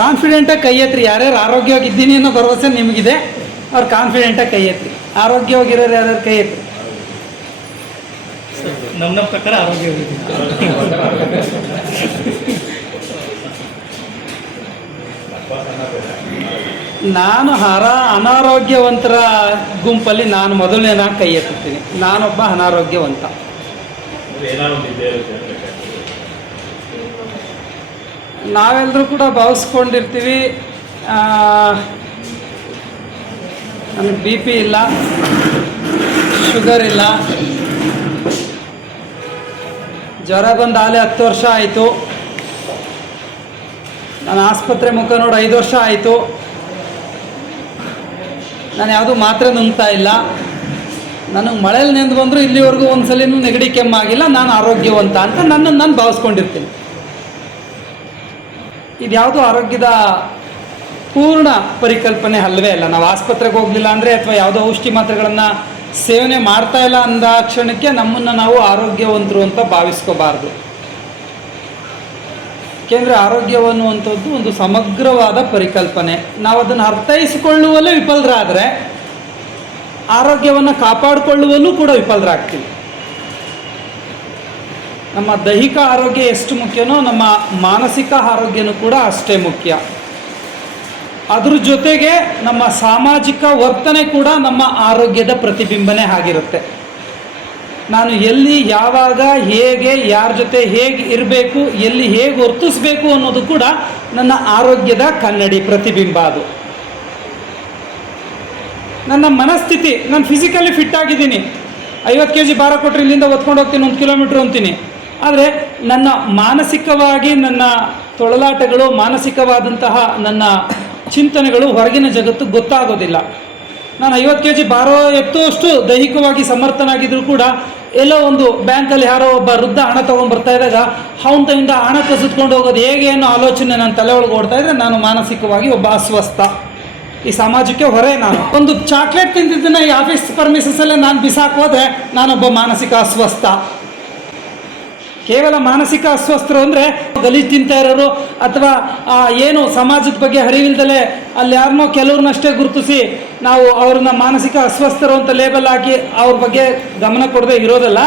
ಕಾನ್ಫಿಡೆಂಟಾಗಿ ಕೈ ಎತ್ರಿ. ಯಾರ್ಯಾರು ಆರೋಗ್ಯವಾಗಿದ್ದೀನಿ ಅನ್ನೋ ಭರವಸೆ ನಿಮಗಿದೆ ಅವ್ರು ಕಾನ್ಫಿಡೆಂಟಾಗಿ ಕೈ ಎತ್ರಿ. ಆರೋಗ್ಯವಾಗಿರೋರು ಯಾರ್ಯಾರು ಕೈ ಎತ್ರಿ. ನಮ್ಮ ಪ್ರಕಾರ ಆರೋಗ್ಯವಾಗಿದ್ದೀನಿ. ನಾನು ಅನಾರೋಗ್ಯವಂತರ ಗುಂಪಲ್ಲಿ ನಾನು ಮೊದಲನೇನಾಗಿ ಕೈ ಎತ್ತುತ್ತೀನಿ. ನಾನೊಬ್ಬ ಅನಾರೋಗ್ಯವಂತ. ನಾವೆಲ್ಲರೂ ಕೂಡ ಭಾವಿಸ್ಕೊಂಡಿರ್ತೀವಿ ನನಗೆ ಬಿ ಪಿ ಇಲ್ಲ, ಶುಗರ್ ಇಲ್ಲ, ಜ್ವರ ಬಂದು ಆಲೆ 10 ವರ್ಷ ಆಯಿತು, ನಾನು ಆಸ್ಪತ್ರೆ ಮುಖ ನೋಡಿ 5 ವರ್ಷ ಆಯಿತು, ನಾನು ಯಾವುದೂ ಮಾತ್ರೆ ನುಂಗ್ತಾ ಇಲ್ಲ, ನನಗೆ ಮಳೇಲಿ ನೆಂದು ಬಂದರೂ ಇಲ್ಲಿವರೆಗೂ ಒಂದ್ಸಲಿನೂ ನೆಗಡಿ ಕೆಮ್ಮಾಗಿಲ್ಲ, ನಾನು ಆರೋಗ್ಯವಂತ ಅಂತ ನನ್ನನ್ನು ನಾನು ಭಾವಿಸ್ಕೊಂಡಿರ್ತೀನಿ. ಇದ್ಯಾವುದು ಆರೋಗ್ಯದ ಪೂರ್ಣ ಪರಿಕಲ್ಪನೆ ಅಲ್ಲವೇ ಅಲ್ಲ. ನಾವು ಆಸ್ಪತ್ರೆಗೆ ಹೋಗಲಿಲ್ಲ ಅಂದರೆ ಅಥವಾ ಯಾವುದೋ ಔಷಧಿ ಮಾತ್ರೆಗಳನ್ನು ಸೇವನೆ ಮಾಡ್ತಾ ಇಲ್ಲ ಅಂದ ಕ್ಷಣಕ್ಕೆ ನಮ್ಮನ್ನು ನಾವು ಆರೋಗ್ಯವಂತರು ಅಂತ ಭಾವಿಸ್ಕೋಬಾರ್ದು. ಏಕೆಂದರೆ ಆರೋಗ್ಯವನ್ನುವಂಥದ್ದು ಒಂದು ಸಮಗ್ರವಾದ ಪರಿಕಲ್ಪನೆ. ನಾವು ಅದನ್ನು ಅರ್ಥೈಸಿಕೊಳ್ಳುವಲ್ಲೇ ವಿಫಲರಾದರೆ ಆರೋಗ್ಯವನ್ನು ಕಾಪಾಡಿಕೊಳ್ಳುವಲ್ಲೂ ಕೂಡ ವಿಫಲರಾಗ್ತೀವಿ. ನಮ್ಮ ದೈಹಿಕ ಆರೋಗ್ಯ ಎಷ್ಟು ಮುಖ್ಯನೋ ನಮ್ಮ ಮಾನಸಿಕ ಆರೋಗ್ಯನೂ ಕೂಡ ಅಷ್ಟೇ ಮುಖ್ಯ. ಅದ್ರ ಜೊತೆಗೆ ನಮ್ಮ ಸಾಮಾಜಿಕ ವರ್ತನೆ ಕೂಡ ನಮ್ಮ ಆರೋಗ್ಯದ ಪ್ರತಿಬಿಂಬನೆ ಆಗಿರುತ್ತೆ. ನಾನು ಎಲ್ಲಿ ಯಾವಾಗ ಹೇಗೆ ಯಾರ ಜೊತೆ ಹೇಗೆ ಇರಬೇಕು, ಎಲ್ಲಿ ಹೇಗೆ ವರ್ತಿಸಬೇಕು ಅನ್ನೋದು ಕೂಡ ನನ್ನ ಆರೋಗ್ಯದ ಕನ್ನಡಿ ಪ್ರತಿಬಿಂಬ. ಅದು ನನ್ನ ಮನಸ್ಥಿತಿ. ನಾನು ಫಿಸಿಕಲಿ ಫಿಟ್ ಆಗಿದ್ದೀನಿ, 50 kg ಭಾರ ಕೊಟ್ಟರೆ ಇಲ್ಲಿಂದ ಹೊತ್ಕೊಂಡು ಹೋಗ್ತೀನಿ, 1 ಕಿಲೋಮೀಟ್ರ್ ಅಂತೀನಿ. ಆದರೆ ನನ್ನ ಮಾನಸಿಕವಾಗಿ ನನ್ನ ತೊಳಲಾಟಗಳು, ಮಾನಸಿಕವಾದಂತಹ ನನ್ನ ಚಿಂತನೆಗಳು ಹೊರಗಿನ ಜಗತ್ತು ಗೊತ್ತಾಗೋದಿಲ್ಲ. ನಾನು 50 kg ಭಾರ ಎತ್ತುವಷ್ಟು ದೈಹಿಕವಾಗಿ ಸಮರ್ಥನಾಗಿದ್ದರೂ ಕೂಡ ಎಲ್ಲೋ ಒಂದು ಬ್ಯಾಂಕಲ್ಲಿ ಯಾರೋ ಒಬ್ಬ ವೃದ್ಧ ಹಣ ತೊಗೊಂಡ್ಬರ್ತಾ ಇದ್ದಾಗ ಅವನ ತಯಿಂದ ಹಣ ಕಸಿದ್ಕೊಂಡು ಹೋಗೋದು ಹೇಗೆ ಅನ್ನೋ ಆಲೋಚನೆ ನನ್ನ ತಲೆ ಒಳಗೆ ಓಡ್ತಾ ಇದ್ದರೆ ನಾನು ಮಾನಸಿಕವಾಗಿ ಒಬ್ಬ ಅಸ್ವಸ್ಥ. ಈ ಸಮಾಜಕ್ಕೆ ಹೊರೆ. ನಾನು ಒಂದು ಚಾಕ್ಲೇಟ್ ತಿಂದಿದ್ದನ್ನು ಈ ಆಫೀಸ್ ಪರ್ಮಿಷನ್ಸಲ್ಲೇ ನಾನು ಬಿಸಾಕೋದ್ರೆ ನಾನೊಬ್ಬ ಮಾನಸಿಕ ಅಸ್ವಸ್ಥ. ಕೇವಲ ಮಾನಸಿಕ ಅಸ್ವಸ್ಥರು ಅಂದರೆ ಗಲೀಜು ತಿಂತಾ ಇರೋರು ಅಥವಾ ಏನು ಸಮಾಜದ ಬಗ್ಗೆ ಅರಿವಿಲ್ದಲೇ ಅಲ್ಲಿ ಯಾರನ್ನೋ ಕೆಲವ್ರನ್ನಷ್ಟೇ ಗುರುತಿಸಿ ನಾವು ಅವ್ರನ್ನ ಮಾನಸಿಕ ಅಸ್ವಸ್ಥರು ಅಂತ ಲೇಬಲ್ ಹಾಕಿ ಅವ್ರ ಬಗ್ಗೆ ಗಮನ ಕೊಡದೆ ಇರೋದಲ್ಲ.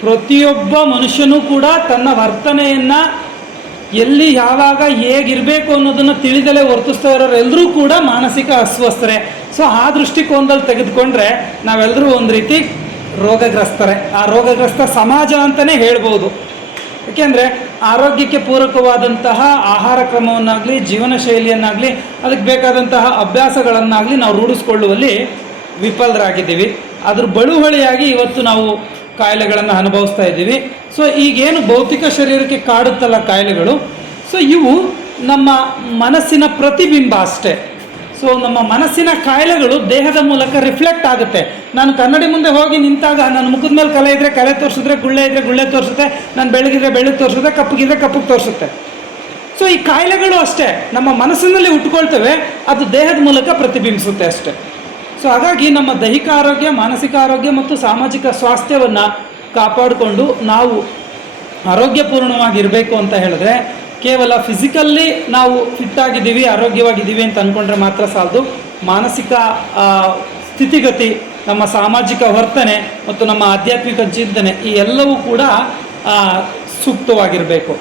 ಪ್ರತಿಯೊಬ್ಬ ಮನುಷ್ಯನೂ ಕೂಡ ತನ್ನ ವರ್ತನೆಯನ್ನು ಎಲ್ಲಿ ಯಾವಾಗ ಹೇಗಿರಬೇಕು ಅನ್ನೋದನ್ನು ತಿಳಿದಲೇ ವರ್ತಿಸ್ತಾ ಇರೋರು ಎಲ್ಲರೂ ಕೂಡ ಮಾನಸಿಕ ಅಸ್ವಸ್ಥರೇ. ಸೊ ಆ ದೃಷ್ಟಿಕೋನದಲ್ಲಿ ತೆಗೆದುಕೊಂಡ್ರೆ ನಾವೆಲ್ಲರೂ ಒಂದು ರೀತಿ ರೋಗಗ್ರಸ್ತರೇ. ಆ ರೋಗಗ್ರಸ್ತ ಸಮಾಜ ಅಂತಲೇ ಹೇಳ್ಬೋದು. ಏಕೆಂದರೆ ಆರೋಗ್ಯಕ್ಕೆ ಪೂರಕವಾದಂತಹ ಆಹಾರ ಕ್ರಮವನ್ನಾಗಲಿ, ಜೀವನ ಶೈಲಿಯನ್ನಾಗಲಿ, ಅದಕ್ಕೆ ಬೇಕಾದಂತಹ ಅಭ್ಯಾಸಗಳನ್ನಾಗಲಿ ನಾವು ರೂಢಿಸ್ಕೊಳ್ಳುವಲ್ಲಿ ವಿಫಲರಾಗಿದ್ದೀವಿ. ಅದ್ರ ಬಳುವಳಿಯಾಗಿ ಇವತ್ತು ನಾವು ಕಾಯಿಲೆಗಳನ್ನು ಅನುಭವಿಸ್ತಾ ಇದ್ದೀವಿ. ಸೊ ಈಗೇನು ಭೌತಿಕ ಶರೀರಕ್ಕೆ ಕಾಡುತ್ತಲ್ಲ ಕಾಯಿಲೆಗಳು, ಸೊ ಇವು ನಮ್ಮ ಮನಸ್ಸಿನ ಪ್ರತಿಬಿಂಬ ಅಷ್ಟೇ. ಸೊ ನಮ್ಮ ಮನಸ್ಸಿನ ಕಾಯಿಲೆಗಳು ದೇಹದ ಮೂಲಕ ರಿಫ್ಲೆಕ್ಟ್ ಆಗುತ್ತೆ. ನಾನು ಕನ್ನಡಿ ಮುಂದೆ ಹೋಗಿ ನಿಂತಾಗ ನನ್ನ ಮುಖದ ಮೇಲೆ ಕಲೆ ಇದ್ದರೆ ಕಲೆ ತೋರಿಸಿದ್ರೆ, ಗುಳ್ಳೆ ಇದ್ದರೆ ಗುಳ್ಳೆ ತೋರಿಸುತ್ತೆ, ನಾನು ಬೆಳಗಿದ್ರೆ ಬೆಳಗ್ಗೆ ತೋರಿಸುತ್ತೆ, ಕಪ್ಪಗಿದ್ರೆ ಕಪ್ಪಗೆ ತೋರಿಸುತ್ತೆ. ಸೊ ಈ ಕಾಯಿಲೆಗಳು ಅಷ್ಟೇ ನಮ್ಮ ಮನಸ್ಸಿನಲ್ಲಿ ಉಟ್ಕೊಳ್ತೇವೆ, ಅದು ದೇಹದ ಮೂಲಕ ಪ್ರತಿಬಿಂಬಿಸುತ್ತೆ ಅಷ್ಟೇ. ಸೊ ಹಾಗಾಗಿ ನಮ್ಮ ದೈಹಿಕ ಆರೋಗ್ಯ, ಮಾನಸಿಕ ಆರೋಗ್ಯ ಮತ್ತು ಸಾಮಾಜಿಕ ಸ್ವಾಸ್ಥ್ಯವನ್ನು ಕಾಪಾಡಿಕೊಂಡು ನಾವು ಆರೋಗ್ಯಪೂರ್ಣವಾಗಿರಬೇಕು ಅಂತ ಹೇಳಿದ್ರೆ ಕೇವಲ ಫಿಸಿಕಲ್ಲಿ ನಾವು ಫಿಟ್ಟಾಗಿದ್ದೀವಿ, ಆರೋಗ್ಯವಾಗಿದ್ದೀವಿ ಅಂತ ಅಂದ್ಕೊಂಡ್ರೆ ಮಾತ್ರ ಸಾಲದು. ಮಾನಸಿಕ ಸ್ಥಿತಿಗತಿ, ನಮ್ಮ ಸಾಮಾಜಿಕ ವರ್ತನೆ ಮತ್ತು ನಮ್ಮ ಆಧ್ಯಾತ್ಮಿಕ ಚಿಂತನೆ ಈ ಎಲ್ಲವೂ ಕೂಡ ಸೂಕ್ತವಾಗಿರಬೇಕು.